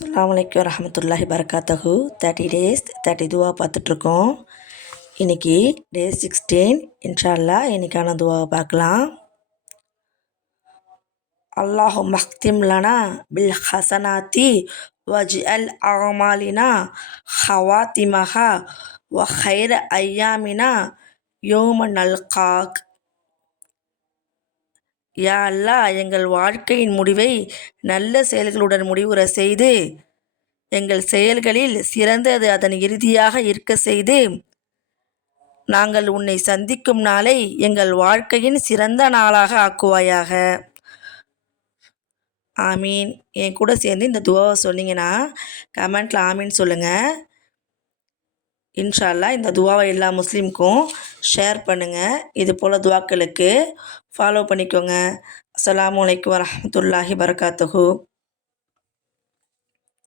அஸ்ஸலாமு அலைக்கும் வரஹ்மத்துல்லாஹி பரக்காத்தஹு 30 டேஸ் 30 துவா பார்த்துட்ருக்கோம். இன்றைக்கி டே 16 இன்ஷா அல்லாஹ் இன்றைக்கான துவாவை பார்க்கலாம். அல்லாஹும்ம அக்திம் லனா பில் ஹசனாத்தி வஜ்அல் அமாலினா ஹவாத்திமஹா வ ஹைர ஐயாமினா யோம நல்காக். யா அல்லாஹ், எங்கள் வாழ்க்கையின் முடிவை நல்ல செயல்களுடன் முடிவுற செய்து, எங்கள் செயல்களில் சிறந்தது அதன் இறுதியாக இருக்க செய்து, நாங்கள் உன்னை சந்திக்கும் நாளை எங்கள் வாழ்க்கையின் சிறந்த நாளாக ஆக்குவாயாக. ஆமீன். என் கூட சேர்ந்து இந்த துவாவை சொன்னீங்கன்னா கமெண்ட்டில் ஆமீன் சொல்லுங்கள். இன்ஷா அல்லாஹ் இந்த துவாவை எல்லா முஸ்லீமுக்கும் ஷேர் பண்ணுங்கள். இது போல் துவாக்களுக்கு ஃபாலோ பண்ணிக்கோங்க. அஸ்ஸலாமு அலைக்கும் வரஹ்மத்துல்லாஹி பரக்காத்துஹு.